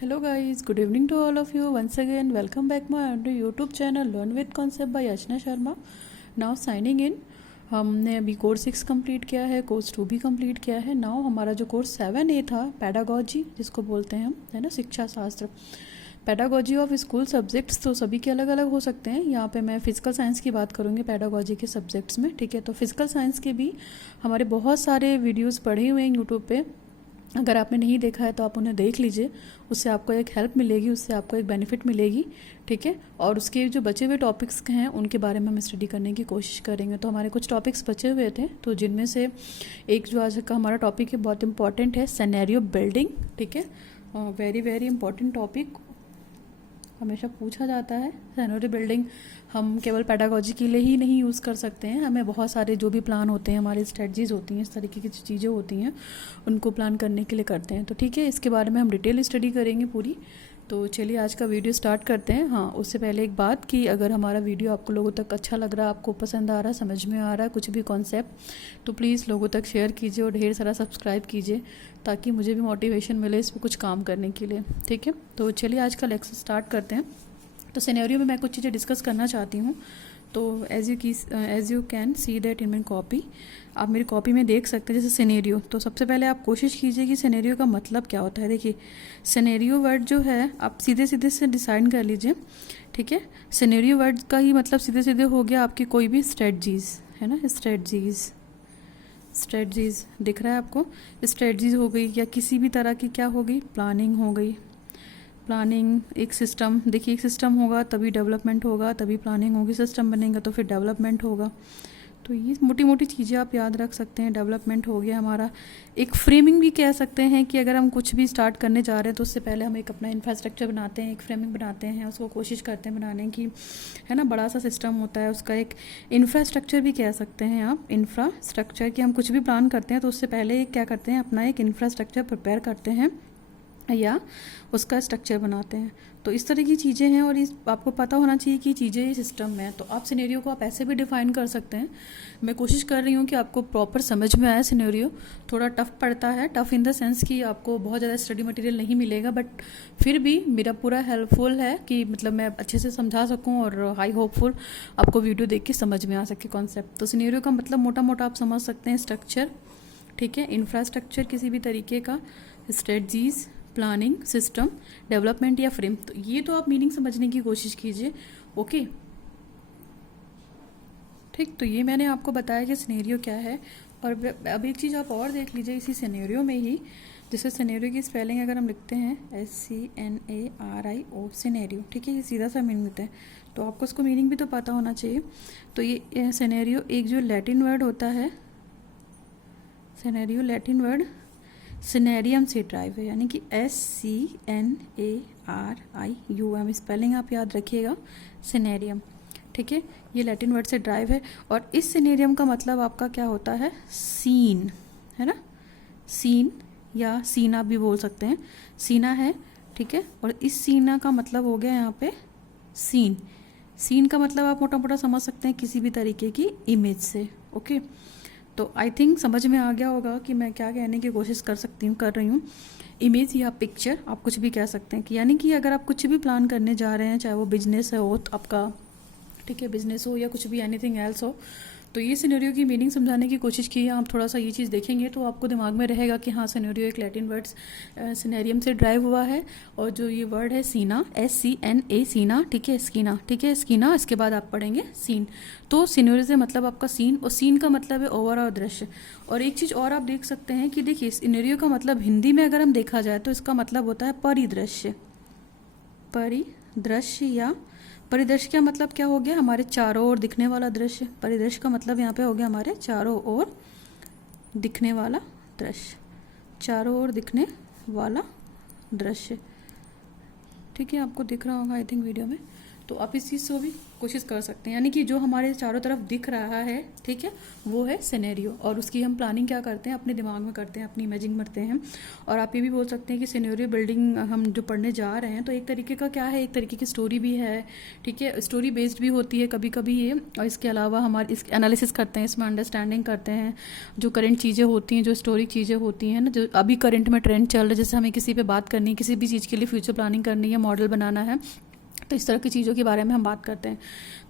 Hello guys, good evening to all of you. Once again, welcome back my YouTube channel Learn with Concept by Yashna Sharma. Now signing in. हमने अभी course 6 complete किया है, course 2 भी complete किया है. Now हमारा जो course 7A था, पैडागॉजी जिसको बोलते हैं हम, है ना, शिक्षा शास्त्र, पैडागॉजी ऑफ स्कूल सब्जेक्ट्स, तो सभी के अलग अलग हो सकते हैं. यहाँ पे मैं फिजिकल साइंस की बात करूँगी पैडागॉजी के सब्जेक्ट्स में, ठीक है. तो फिजिकल साइंस के भी हमारे बहुत सारे वीडियोज़ पड़े हुए हैं यूट्यूब पे. अगर आपने नहीं देखा है तो आप उन्हें देख लीजिए, उससे आपको एक हेल्प मिलेगी, उससे आपको एक बेनिफिट मिलेगी, ठीक है. और उसके जो बचे हुए टॉपिक्स हैं उनके बारे में हम स्टडी करने की कोशिश करेंगे. तो हमारे कुछ टॉपिक्स बचे हुए थे, तो जिनमें से एक जो आज का हमारा टॉपिक है बहुत इंपॉर्टेंट है, सिनेरियो बिल्डिंग, ठीक है. वेरी वेरी इंपॉर्टेंट टॉपिक, हमेशा पूछा जाता है. सिनेरियो बिल्डिंग हम केवल पैडागॉजी के लिए ही नहीं यूज़ कर सकते हैं, हमें बहुत सारे जो भी प्लान होते हैं, हमारी स्ट्रेटजीज़ होती हैं, इस तरीके की जो चीज़ें होती हैं उनको प्लान करने के लिए करते हैं. तो ठीक है, इसके बारे में हम डिटेल स्टडी करेंगे पूरी. तो चलिए आज का वीडियो स्टार्ट करते हैं. हाँ, उससे पहले एक बात कि अगर हमारा वीडियो आपको लोगों तक अच्छा लग रहा है, आपको पसंद आ रहा है, समझ में आ रहा है कुछ भी कॉन्सेप्ट, तो प्लीज़ लोगों तक शेयर कीजिए और ढेर सारा सब्सक्राइब कीजिए, ताकि मुझे भी मोटिवेशन मिले इस पर कुछ काम करने के लिए, ठीक है. तो चलिए आज का लेक्चर स्टार्ट करते हैं. तो सिनेरियो में मैं कुछ चीज़ें डिस्कस करना चाहती हूँ. तो as you can see that in my copy, आप मेरी कॉपी में देख सकते हैं जैसे सिनेरियो. तो सबसे पहले आप कोशिश कीजिए कि सिनेरियो का मतलब क्या होता है. देखिए, सिनेरियो वर्ड जो है आप सीधे सीधे से डिसाइड कर लीजिए, ठीक है. सिनेरियो वर्ड का ही मतलब सीधे सीधे हो गया आपकी कोई भी स्ट्रेटजीज़, है ना, स्ट्रेटजीज़ दिख रहा है आपको. स्ट्रेटजीज़ हो गई या किसी भी तरह की क्या हो गई, प्लानिंग हो गई. प्लानिंग एक सिस्टम, देखिए एक सिस्टम होगा तभी डेवलपमेंट होगा, तभी प्लानिंग होगी, सिस्टम बनेगा तो फिर डेवलपमेंट होगा. तो ये मोटी मोटी चीज़ें आप याद रख सकते हैं. डेवलपमेंट हो गया हमारा. एक फ्रेमिंग भी कह सकते हैं कि अगर हम कुछ भी स्टार्ट करने जा रहे हैं तो उससे पहले हम एक अपना इंफ्रास्ट्रक्चर बनाते हैं, एक फ्रेमिंग बनाते हैं, उसको कोशिश करते हैं बनाने की, है ना. बड़ा सा सिस्टम होता है, उसका एक इंफ्रास्ट्रक्चर भी कह सकते हैं आप. इंफ्रास्ट्रक्चर कि हम कुछ भी प्लान करते हैं तो उससे पहले क्या करते हैं, अपना एक इंफ्रास्ट्रक्चर प्रिपेयर करते हैं या उसका स्ट्रक्चर बनाते हैं. तो इस तरह की चीज़ें हैं और इस आपको पता होना चाहिए कि चीज़ें ये सिस्टम में है. तो आप सिनेरियो को आप ऐसे भी डिफाइन कर सकते हैं. मैं कोशिश कर रही हूँ कि आपको प्रॉपर समझ में आए. सिनेरियो थोड़ा टफ पड़ता है, टफ इन द सेंस कि आपको बहुत ज़्यादा स्टडी मटेरियल नहीं मिलेगा, बट फिर भी मेरा पूरा हेल्पफुल है कि मतलब मैं अच्छे से समझा सकूँ और हाई होपफुल आपको वीडियो देख के समझ में आ सके कॉन्सेप्ट. तो सिनेरियो का मतलब मोटा मोटा आप समझ सकते हैं स्ट्रक्चर, ठीक है, इंफ्रास्ट्रक्चर किसी भी तरीके का, स्ट्रेटजीज, प्लानिंग, सिस्टम, डेवलपमेंट या फ्रेम. तो ये तो आप मीनिंग समझने की कोशिश कीजिए. ओके, ठीक. तो ये मैंने आपको बताया कि सिनेरियो क्या है. और अब एक चीज़ आप और देख लीजिए इसी सिनेरियो में ही, जैसे सिनेरियो की स्पेलिंग अगर हम लिखते हैं SCNARIO, सिनेरियो, ठीक है, ये सीधा सा मीनिंग होता है. तो आपको उसको मीनिंग भी तो पता होना चाहिए. तो ये सिनेरियो एक जो लैटिन वर्ड होता है, सिनेरियो लैटिन वर्ड सिनेरियम से ड्राइव है, यानी कि SCNARIUM, स्पेलिंग आप याद रखिएगा, सिनेरियम, ठीक है. ये लैटिन वर्ड से ड्राइव है. और इस सिनेरियम का मतलब आपका क्या होता है, सीन, है ना. सीन या सीना भी बोल सकते हैं, सीना है, ठीक है. और इस सीना का मतलब हो गया यहाँ पे सीन. सीन का मतलब आप मोटा मोटा समझ सकते हैं किसी भी तरीके की इमेज से. ओके, तो आई थिंक समझ में आ गया होगा कि मैं क्या कहने की कोशिश कर रही हूँ. इमेज या पिक्चर आप कुछ भी कह सकते हैं कि यानी कि अगर आप कुछ भी प्लान करने जा रहे हैं, चाहे वो बिजनेस हो आपका, ठीक है, बिजनेस हो या कुछ भी एनीथिंग एल्स हो, तो ये सिनेरियो की मीनिंग समझाने की कोशिश की है. आप थोड़ा सा ये चीज़ देखेंगे तो आपको दिमाग में रहेगा कि हाँ, सिनेरियो एक लैटिन वर्ड सिनेरियम से ड्राइव हुआ है. और जो ये वर्ड है सीना, SCNA, सीना, ठीक है, स्कीना, ठीक है, स्कीना, इसके बाद आप पढ़ेंगे सीन. तो सिनेरियो से मतलब आपका सीन, और सीन का मतलब है ओवरऑल दृश्य. और एक चीज़ और आप देख सकते हैं कि देखिए सिनेरियो का मतलब हिंदी में अगर हम देखा जाए तो इसका मतलब होता है परिदृश्य. परिदृश्य या परिदृश्य का मतलब क्या हो गया, हमारे चारों ओर दिखने वाला दृश्य. परिदृश्य का मतलब यहाँ पे हो गया हमारे चारों ओर दिखने वाला दृश्य, चारों ओर दिखने वाला दृश्य, ठीक है. आपको दिख रहा होगा आई थिंक वीडियो में. तो आप इस चीज़ को भी कोशिश कर सकते हैं। यानी कि जो हमारे चारों तरफ दिख रहा है, ठीक है, वो है सिनेरियो, और उसकी हम प्लानिंग क्या करते हैं, अपने दिमाग में करते हैं, अपनी इमेजिंग करते हैं। और आप ये भी बोल सकते हैं कि सिनेरियो बिल्डिंग हम जो पढ़ने जा रहे हैं तो एक तरीके का क्या है, एक तरीके की स्टोरी भी है, ठीक है, स्टोरी बेस्ड भी होती है कभी कभी ये। और इसके अलावा हमारे इस एनालिसिस करते हैं, इसमें अंडरस्टैंडिंग करते हैं जो करंट चीज़ें होती हैं, जो स्टोरिक चीज़ें होती हैं ना, जो अभी करंट में ट्रेंड चल रहा है, जैसे हमें किसी पे बात करनी है, किसी भी चीज़ के लिए फ्यूचर प्लानिंग करनी है, मॉडल बनाना है, तो इस तरह की चीज़ों के बारे में हम बात करते हैं।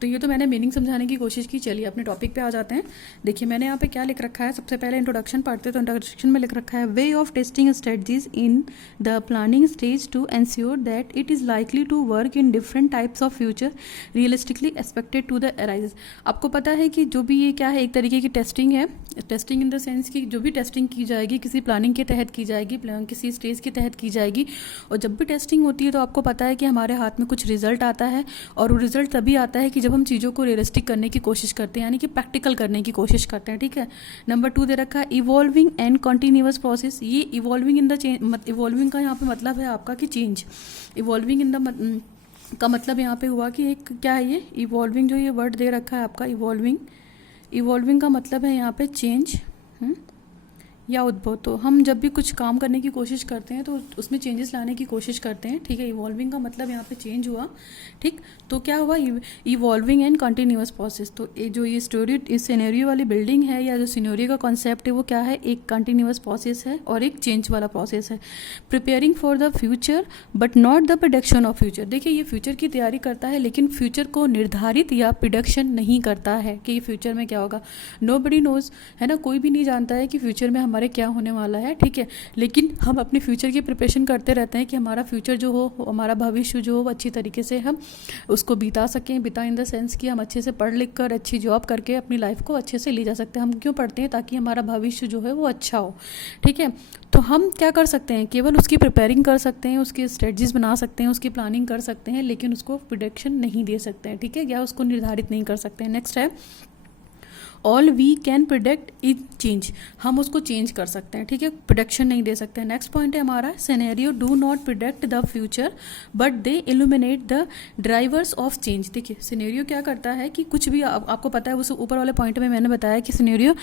तो ये तो मैंने मीनिंग समझाने की कोशिश की। चलिए अपने टॉपिक पे आ जाते हैं। देखिए मैंने यहाँ पे क्या लिख रखा है, सबसे पहले इंट्रोडक्शन पढ़ते हैं। तो इंट्रोडक्शन में लिख रखा है, way of testing strategies in the planning stage to ensure that it is likely to work in different types of future realistically expected to the arises. आपको पता है कि जो भी ये क्या है, एक तरीके की टेस्टिंग है। टेस्टिंग इन द सेंस कि जो भी टेस्टिंग की जाएगी किसी प्लानिंग के तहत की जाएगी, किसी स्टेज के तहत की जाएगी। और जब भी टेस्टिंग होती है तो आपको पता है कि हमारे हाथ में कुछ रिजल्ट आता है, और वो रिजल्ट तभी आता है कि जब हम चीज़ों को रियलिस्टिक करने की कोशिश करते हैं, यानी कि प्रैक्टिकल करने की कोशिश करते हैं, ठीक है। नंबर 2 दे रखा है, इवॉल्विंग एंड कंटिन्यूअस प्रोसेस। ये evolving in the change, evolving का यहाँ पे मतलब है आपका कि चेंज। इवॉल्विंग इन द का मतलब यहाँ पे हुआ कि एक क्या है ये इवॉल्विंग, जो ये वर्ड दे रखा है आपका इवॉल्विंग, इवॉल्विंग का मतलब है यहाँ पे चेंज या उद्भव। तो हम जब भी कुछ काम करने की कोशिश करते हैं तो उसमें चेंजेस लाने की कोशिश करते हैं, ठीक है। इवॉल्विंग का मतलब यहाँ पे चेंज हुआ, ठीक। तो क्या हुआ, इवॉल्विंग एंड कंटिन्यूअस प्रोसेस। तो ये स्टोरी, इस सिनेरियो वाली बिल्डिंग है या जो सिनेरियो का कॉन्सेप्ट है वो क्या है, एक कंटिन्यूअस प्रोसेस है और एक चेंज वाला प्रोसेस है। Preparing for the future but not the prediction of future. देखिए ये फ्यूचर की तैयारी करता है लेकिन फ्यूचर को निर्धारित या प्रिडिक्शन नहीं करता है कि ये फ्यूचर में क्या होगा। नोबडी नोज, है ना, कोई भी नहीं जानता है कि फ्यूचर में हमारे क्या होने वाला है, ठीक है। लेकिन हम अपने फ्यूचर की प्रिपरेशन करते रहते हैं कि हमारा फ्यूचर जो हो, हमारा भविष्य जो हो, वो अच्छी तरीके से हम उसको बिता सकें। बिता इन द सेंस कि हम अच्छे से पढ़ लिख कर अच्छी जॉब करके अपनी लाइफ को अच्छे से ले जा सकते हैं। हम क्यों पढ़ते हैं, ताकि हमारा भविष्य जो है वो अच्छा हो, ठीक है। तो हम क्या कर सकते हैं, केवल उसकी प्रिपेयरिंग कर सकते हैं, उसकी स्ट्रेटजीज बना सकते हैं, उसकी प्लानिंग कर सकते हैं, लेकिन उसको प्रिडिक्शन नहीं दे सकते हैं, ठीक है, या उसको निर्धारित नहीं कर सकते हैं। नेक्स्ट है, all we can predict is change. हम उसको चेंज कर सकते हैं, ठीक है, प्रिडिक्शन नहीं दे सकते हैं। नेक्स्ट पॉइंट है हमारा, scenario do not predict the future but they illuminate the drivers of change. देखिए सिनेरियो क्या करता है कि कुछ भी आपको पता है, उस ऊपर वाले पॉइंट में मैंने बताया कि सिनेरियो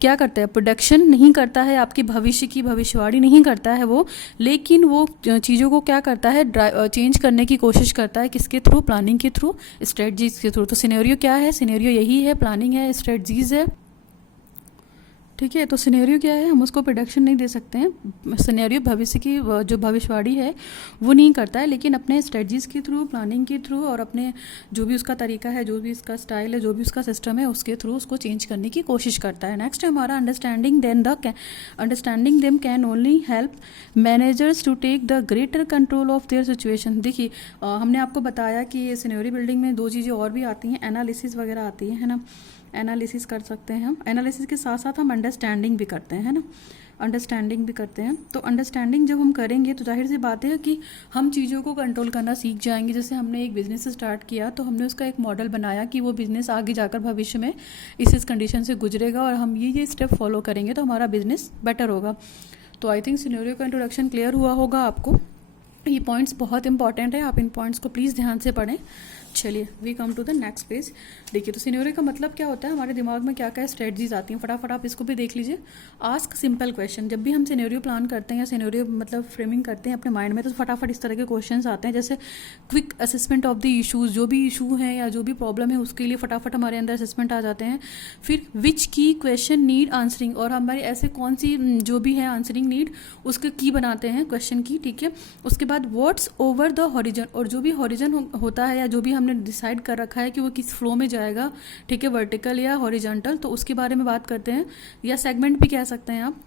क्या करता है, प्रोडक्शन नहीं करता है, आपकी भविष्य की भविष्यवाणी नहीं करता है वो, लेकिन वो चीज़ों को क्या करता है, चेंज करने की कोशिश करता है। किसके थ्रू, प्लानिंग के थ्रू, स्ट्रेटजीज के थ्रू। तो सिनेरियो क्या है, सिनेरियो यही है, प्लानिंग है, स्ट्रेटजीज है, ठीक है। तो सिनेरियो क्या है, हम उसको प्रेडिक्शन नहीं दे सकते हैं। सिनेरियो भविष्य की जो भविष्यवाणी है वो नहीं करता है, लेकिन अपने स्ट्रेटजीज के थ्रू, प्लानिंग के थ्रू और अपने जो भी उसका तरीका है, जो भी उसका स्टाइल है, जो भी उसका सिस्टम है, उसके थ्रू उसको चेंज करने की कोशिश करता है। नेक्स्ट है हमारा, understanding them can only help managers to take the greater control of their situation. देखिए हमने आपको बताया कि ये सिनेरियो बिल्डिंग में दो चीज़ें और भी आती हैं, एनालिसिस वगैरह आती है ना, एनालिसिस कर सकते हैं हम। एनालिसिस के साथ साथ हम अंडरस्टैंडिंग भी करते हैं, है ना, अंडरस्टैंडिंग भी करते हैं। तो अंडरस्टैंडिंग जब हम करेंगे तो जाहिर सी बात है कि हम चीज़ों को कंट्रोल करना सीख जाएंगे। जैसे हमने एक बिज़नेस स्टार्ट किया तो हमने उसका एक मॉडल बनाया कि वो बिज़नेस आगे जाकर भविष्य में इस कंडीशन से गुजरेगा और हम ये स्टेप फॉलो करेंगे तो हमारा बिज़नेस बेटर होगा। तो आई थिंक सिनेरियो का इंट्रोडक्शन क्लियर हुआ होगा आपको। ये पॉइंट्स बहुत इंपॉर्टेंट है, आप इन पॉइंट्स को प्लीज़ ध्यान से पढ़ें। चलिए we come to the next page. देखिए तो सिनेरियो का मतलब क्या होता है, हमारे दिमाग में क्या क्या स्ट्रेटजीज आती हैं, फटाफट आप इसको भी देख लीजिए। Ask simple question. जब भी हम सिनेरियो प्लान करते हैं या सिनेरियो मतलब फ्रेमिंग करते हैं अपने माइंड में, तो फटाफट इस तरह के क्वेश्चंस आते हैं, जैसे quick assessment of the issues, जो भी इशू हैं या जो भी प्रॉब्लम है उसके लिए फटाफट हमारे अंदर असेसमेंट आ जाते हैं। फिर विच की क्वेश्चन नीड आंसरिंग, और हमारे ऐसे कौन सी जो भी है आंसरिंग नीड उसके की बनाते हैं क्वेश्चन की, ठीक है। उसके बाद व्हाट्स ओवर द हॉरिजन, और जो भी हॉरिजन होता है या जो भी हमने डिसाइड कर रखा है कि वो किस फ्लो में जाएगा, ठीक है, वर्टिकल या हॉरिजॉन्टल, तो उसके बारे में बात करते हैं, या सेगमेंट भी कह सकते हैं आप।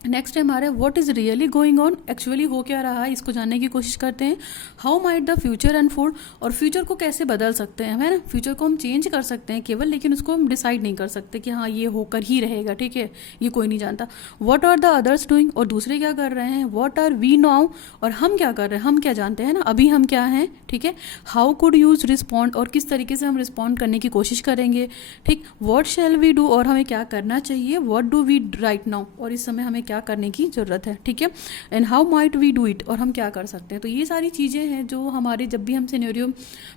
नेक्स्ट है हमारे what is really going on, actually हो क्या रहा है इसको जानने की कोशिश करते हैं। How might the future unfold, और फ्यूचर को कैसे बदल सकते हैं, है ना। फ्यूचर को हम चेंज कर सकते हैं केवल, लेकिन उसको हम डिसाइड नहीं कर सकते कि हाँ ये होकर ही रहेगा, ठीक है, ये कोई नहीं जानता। What are the others doing, और दूसरे क्या कर रहे हैं। व्हाट आर वी नाउ, और हम क्या कर रहे हैं, हम क्या जानते हैं ना, अभी हम क्या हैं, ठीक है। हाउ कुड यूज रिस्पॉन्ड, और किस तरीके से हम रिस्पॉन्ड करने की कोशिश करेंगे, ठीक। व्हाट शैल वी डू, और हमें क्या करना चाहिए। What do we right now, और इस समय हमें क्या करने की ज़रूरत है, ठीक है, and how might we do it, और हम क्या कर सकते हैं। तो ये सारी चीज़ें हैं जो हमारे जब भी हम सिनेरियो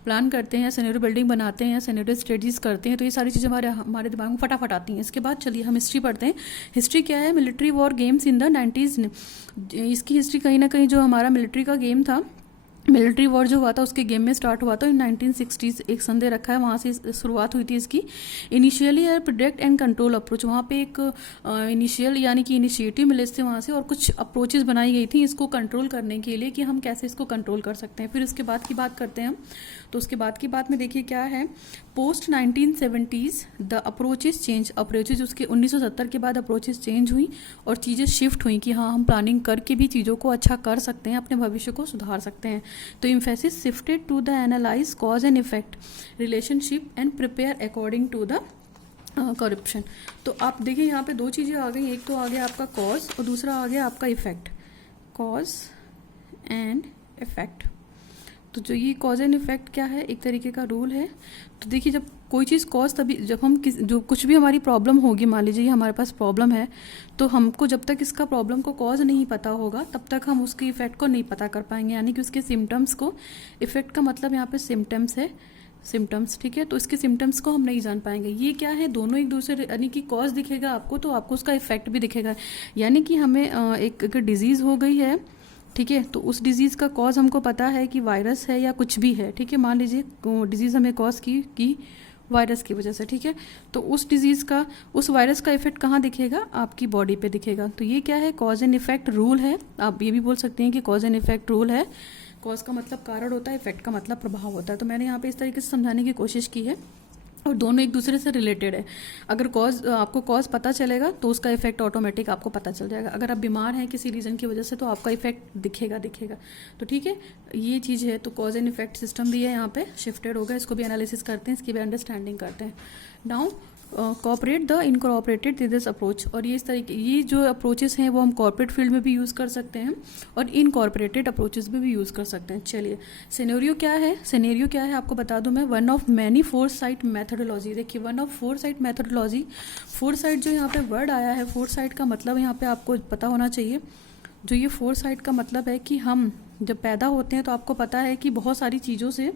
प्लान करते हैं, सिनेरियो बिल्डिंग बनाते हैं, सिनेरियो स्टडीज़ करते हैं, तो ये सारी चीज़ें हमारे दिमाग में फटाफट आती हैं। इसके बाद चलिए हम हिस्ट्री पढ़ते हैं। हिस्ट्री क्या है? Military war games in the 90s। इसकी हिस्ट्री कहीं ना कहीं जो हमारा मिलिट्री का गेम था, मिलिट्री वॉर जो हुआ था उसके गेम में स्टार्ट हुआ था इन 1960s। एक संदेह रखा है, वहाँ से शुरुआत हुई थी इसकी। Initially protect and control approach, वहाँ पे एक इनिशियल यानी कि इनिशिएटिव मिले थे वहाँ से, और कुछ अप्रोचेस बनाई गई थी इसको कंट्रोल करने के लिए कि हम कैसे इसको कंट्रोल कर सकते हैं। फिर उसके बाद की बात करते हैं हम। तो उसके बाद की बात में देखिए क्या है, post 1970s the approaches change. Approaches उसके 1970 के बाद अप्रोचेस चेंज हुई और चीज़ें शिफ्ट हुई कि हाँ हम प्लानिंग करके भी चीज़ों को अच्छा कर सकते हैं, अपने भविष्य को सुधार सकते हैं। तो emphasis shifted to the analyse cause and effect relationship and prepare according to the corruption. तो आप देखिए यहाँ पे दो चीज़ें आ गई, एक तो आ गया आपका कॉज और दूसरा आ गया आपका इफेक्ट, कॉज एंड इफेक्ट। तो जो ये कॉज एंड इफेक्ट क्या है, एक तरीके का रूल है। तो देखिए जब कोई चीज़ कॉज तभी जब हम जो कुछ भी हमारी प्रॉब्लम होगी, मान लीजिए हमारे पास प्रॉब्लम है, तो हमको जब तक इसका प्रॉब्लम को कॉज नहीं पता होगा तब तक हम उसके इफेक्ट को नहीं पता कर पाएंगे, यानी कि उसके सिम्टम्स को। इफेक्ट का मतलब यहाँ पे सिम्टम्स है, सिम्टम्स, ठीक है। तो इसके सिम्टम्स को हम नहीं जान पाएंगे। ये क्या है, दोनों एक दूसरे, यानी कि कॉज दिखेगा आपको तो आपको उसका इफेक्ट भी दिखेगा। यानी कि हमें एक डिजीज़ हो गई है, ठीक है, तो उस डिज़ीज़ का कॉज हमको पता है कि वायरस है या कुछ भी है, ठीक है। मान लीजिए डिज़ीज़ हमें कॉज की वायरस की वजह से, ठीक है। तो उस डिज़ीज़ का, उस वायरस का इफेक्ट कहाँ दिखेगा, आपकी बॉडी पे दिखेगा। तो ये क्या है, कॉज एंड इफेक्ट रूल है। आप ये भी बोल सकते हैं कि कॉज एंड इफेक्ट रूल है। कॉज का मतलब कारण होता है, इफेक्ट का मतलब प्रभाव होता है। तो मैंने यहाँ पे इस तरीके से समझाने की कोशिश की है, और दोनों एक दूसरे से रिलेटेड है। अगर कॉज आपको कॉज पता चलेगा तो उसका इफेक्ट ऑटोमेटिक आपको पता चल जाएगा। अगर आप बीमार हैं किसी रीज़न की वजह से तो आपका इफेक्ट दिखेगा। तो ठीक है, ये चीज़ है। तो कॉज एंड इफेक्ट सिस्टम भी है यहाँ पे, शिफ्टेड होगा। इसको भी एनालिसिस करते हैं, इसकी भी अंडरस्टैंडिंग करते हैं। Now corporate the incorporated this approach. और ये इस तरीके, ये जो अप्रोचेस हैं वो हम कॉर्पोरेट फील्ड में भी यूज़ कर सकते हैं और इनकॉर्पोरेटेड अप्रोचेस में भी यूज़ कर सकते हैं। चलिए सिनेरियो क्या है, सिनेरियो क्या है आपको बता दूं मैं, one of many foresight methodology. देखिए one of foresight methodology, foresight जो यहाँ पे वर्ड आया है, फोरसाइट का मतलब यहाँ पे आपको पता होना चाहिए। जो ये फोरसाइट का मतलब है कि हम जब पैदा होते हैं तो आपको पता है कि बहुत सारी चीज़ों से,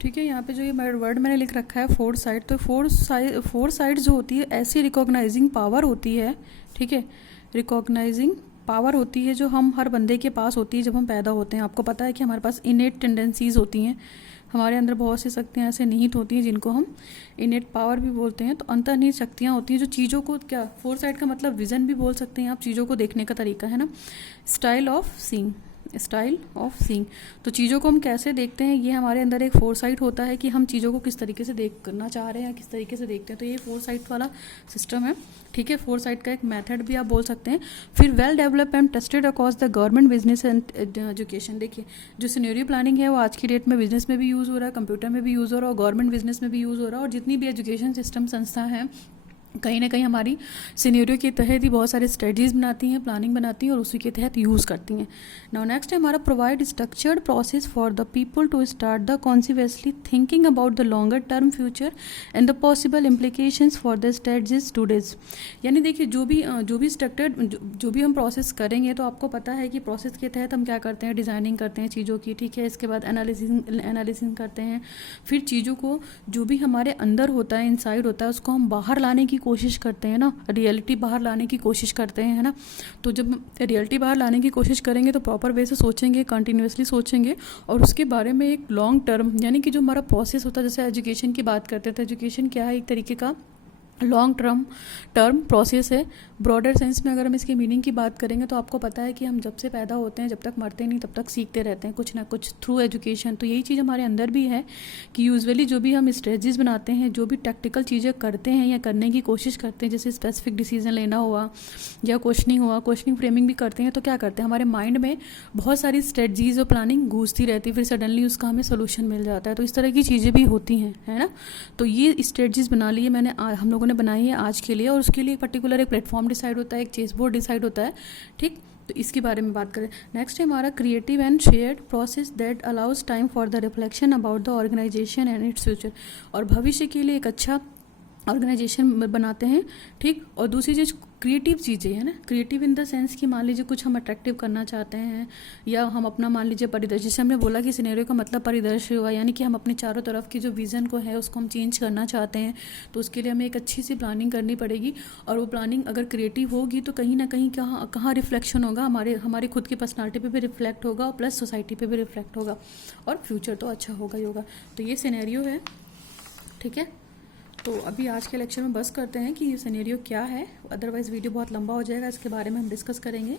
ठीक है, यहाँ पे जो ये वर्ड मैंने लिख रखा है फोरसाइट, तो फोरसाइट जो होती है ऐसी रिकॉग्नाइजिंग पावर होती है, ठीक है, रिकॉग्नाइजिंग पावर होती है जो हम हर बंदे के पास होती है जब हम पैदा होते हैं। आपको पता है कि हमारे पास इनेट टेंडेंसीज होती हैं, हमारे अंदर बहुत सी शक्तियाँ ऐसे निहित होती हैं जिनको हम इनेट पावर भी बोलते हैं। तो अंतर्निहित शक्तियाँ होती हैं जो चीज़ों को, क्या फोरसाइट का मतलब विजन भी बोल सकते हैं आप, चीज़ों को देखने का तरीका है ना, style of seeing, style of seeing. तो चीज़ों को हम कैसे देखते हैं, ये हमारे अंदर एक फोरसाइट होता है कि हम चीज़ों को किस तरीके से देखना चाह रहे हैं, किस तरीके से देखते हैं। तो ये फोरसाइट वाला सिस्टम है, ठीक है। फोरसाइट का एक मेथड भी आप बोल सकते हैं। फिर well develop and tested across the government, business and education. देखिए जो सिनेरियो प्लानिंग है वो आज की डेट में बिजनेस में भी यूज़ हो रहा है, कंप्यूटर में भी यूज़ हो रहा है, और गवर्नमेंट बिजनेस में भी यूज़ हो रहा है। और जितनी भी एजुकेशन सिस्टम संस्था है कहीं ना कहीं हमारी सिनेरियो के तहत ही बहुत सारे स्ट्रेटजीज बनाती हैं, प्लानिंग बनाती हैं और उसी के तहत यूज़ करती हैं। नाउ नेक्स्ट है हमारा provide structured process for the people to start the consequently thinking about the longer term future and the possible implications for the strategies today's. यानी देखिए जो भी स्ट्रक्चर्ड जो भी हम प्रोसेस करेंगे तो आपको पता है कि प्रोसेस के तहत हम क्या करते हैं, डिज़ाइनिंग करते हैं चीज़ों की, ठीक है। इसके बाद एनालिसिस करते हैं, फिर चीज़ों को जो भी हमारे अंदर होता है, इनसाइड होता है, उसको हम बाहर लाने की कोशिश करते हैं ना, रियलिटी बाहर लाने की कोशिश करते हैं, है ना। तो जब रियलिटी बाहर लाने की कोशिश करेंगे तो प्रॉपर वे से सोचेंगे, कंटिन्यूसली सोचेंगे और उसके बारे में एक लॉन्ग टर्म, यानी कि जो हमारा प्रोसेस होता है, जैसे एजुकेशन की बात करते हैं तो एजुकेशन क्या है, एक तरीके का लॉन्ग टर्म प्रोसेस है। ब्रॉडर सेंस में अगर हम इसकी मीनिंग की बात करेंगे तो आपको पता है कि हम जब से पैदा होते हैं जब तक मरते नहीं तब तक सीखते रहते हैं कुछ ना कुछ थ्रू एजुकेशन। तो यही चीज़ हमारे अंदर भी है कि यूजुअली जो भी हम स्ट्रेटजीज बनाते हैं, जो भी टैक्टिकल चीज़ें करते हैं या करने की कोशिश करते हैं, जैसे स्पेसिफिक डिसीजन लेना हुआ या क्वेश्चनिंग फ्रेमिंग भी करते हैं, तो क्या करते हैं, हमारे माइंड में बहुत सारी स्ट्रेटजीज और प्लानिंग गूंजती रहती है, फिर सडनली उसका हमें सोल्यूशन मिल जाता है। तो इस तरह की चीज़ें भी होती हैं, है ना। तो ये स्ट्रेटजीज बना ली है मैंने, हम लोगों ने बनाई है आज के लिए, और उसके लिए पर्टिकुलर एक प्लेटफॉर्म डिसाइड होता है, एक चेस बोर्ड डिसाइड होता है, ठीक। तो इसके बारे में बात करें। नेक्स्ट है हमारा creative and shared process that allows time for the reflection about the organisation and its future. और भविष्य के लिए एक अच्छा ऑर्गेनाइजेशन बनाते हैं, ठीक। और दूसरी चीज़ क्रिएटिव चीज़ें है ना, क्रिएटिव इन द सेंस कि मान लीजिए कुछ हम अट्रैक्टिव करना चाहते हैं, या हम अपना मान लीजिए परिदृश्य, जैसे हमने बोला कि सिनेरियो का मतलब परिदृश्य हुआ, यानी कि हम अपने चारों तरफ की जो विज़न को है उसको हम चेंज करना चाहते हैं, तो उसके लिए हमें एक अच्छी सी प्लानिंग करनी पड़ेगी। और वो प्लानिंग अगर क्रिएटिव होगी तो कहीं ना कहीं कहाँ रिफ्लेक्शन होगा, हमारे खुद की पर्सनालिटी पे भी रिफ्लेक्ट होगा और प्लस सोसाइटी पे भी रिफ्लेक्ट होगा, और फ्यूचर तो अच्छा होगा ही होगा। तो ये सिनेरियो है, ठीक है। तो अभी आज के लेक्चर में बस करते हैं कि ये सिनेरियो क्या है, अदरवाइज़ वीडियो बहुत लंबा हो जाएगा। इसके बारे में हम डिस्कस करेंगे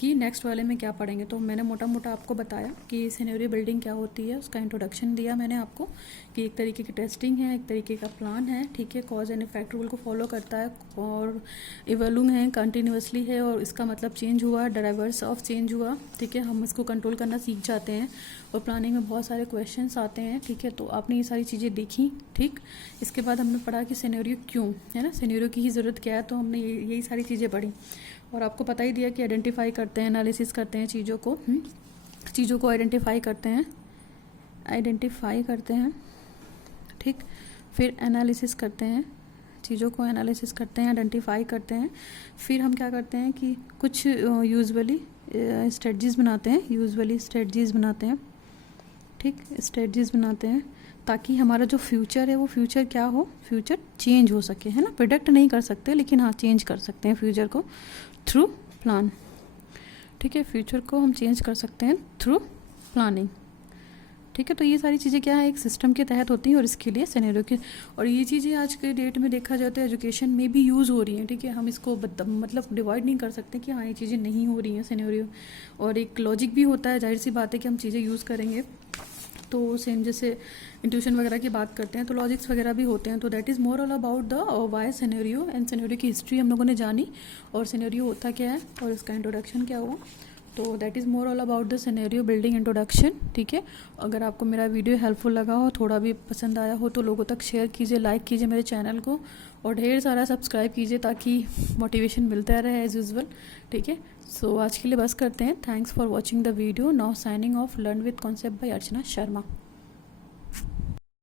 कि नेक्स्ट वाले में क्या पढ़ेंगे। तो मैंने मोटा मोटा आपको बताया कि सिनेरियो बिल्डिंग क्या होती है, उसका इंट्रोडक्शन दिया मैंने आपको कि एक तरीके की टेस्टिंग है, एक तरीके का प्लान है, ठीक है। कॉज एंड इफेक्ट रूल को फॉलो करता है, और इवोल्यूंग है, कंटिन्यूसली है, और इसका मतलब चेंज हुआ, ड्राइवर्स ऑफ चेंज हुआ, ठीक है। हम इसको कंट्रोल करना सीख जाते हैं, और प्लानिंग में बहुत सारे क्वेश्चंस आते हैं, ठीक है। तो आपने ये सारी चीज़ें देखी, ठीक। इसके बाद हमने पढ़ा कि सिनेरियो क्यों है ना, सिनेरियो की ही ज़रूरत क्या है, तो हमने यही सारी चीज़ें पढ़ी। और आपको पता ही दिया कि आइडेंटिफाई करते हैं, एनालिसिस करते हैं चीज़ों को आइडेंटिफाई करते हैं, ठीक। फिर एनालिसिस करते हैं, चीज़ों को एनालिसिस करते हैं, आइडेंटिफाई करते हैं। फिर हम क्या करते हैं कि कुछ यूजुअली स्ट्रेटजीज़ बनाते हैं, ठीक। स्ट्रेटजीज़ बनाते हैं ताकि हमारा जो फ्यूचर है वो फ्यूचर क्या हो, फ्यूचर चेंज हो सके, है ना। प्रिडिक्ट नहीं कर सकते, लेकिन हाँ चेंज कर सकते हैं फ्यूचर को थ्रू प्लान, ठीक है। फ्यूचर को हम चेंज कर सकते हैं थ्रू प्लानिंग, ठीक है। तो ये सारी चीज़ें क्या है, एक सिस्टम के तहत होती हैं, और इसके लिए सिनेरियो के, और ये चीज़ें आज के डेट में देखा जाता है एजुकेशन में भी यूज़ हो रही हैं, ठीक है। हम इसको मतलब डिवाइड नहीं कर सकते कि हाँ ये चीज़ें नहीं हो रही हैं सिनेरियो, और एक लॉजिक भी होता है, जाहिर सी बात है कि हम चीज़ें यूज़ करेंगे तो सेम जैसे इंट्यूशन वगैरह की बात करते हैं तो लॉजिक्स वगैरह भी होते हैं। तो that is more all about the why scenario, and scenario की हिस्ट्री हम लोगों ने जानी, और सिनेरियो होता क्या है और इसका इंट्रोडक्शन क्या हुआ। तो that is more all about the scenario building introduction, ठीक है। अगर आपको मेरा वीडियो हेल्पफुल लगा हो, थोड़ा भी पसंद आया हो, तो लोगों तक शेयर कीजिए, लाइक कीजिए मेरे चैनल को, और ढेर सारा सब्सक्राइब कीजिए ताकि मोटिवेशन मिलता रहे एज यूजुअल, ठीक है। सो आज के लिए बस करते हैं। Thanks for watching the video. Now signing off, learn with concept bye Archana Sharma.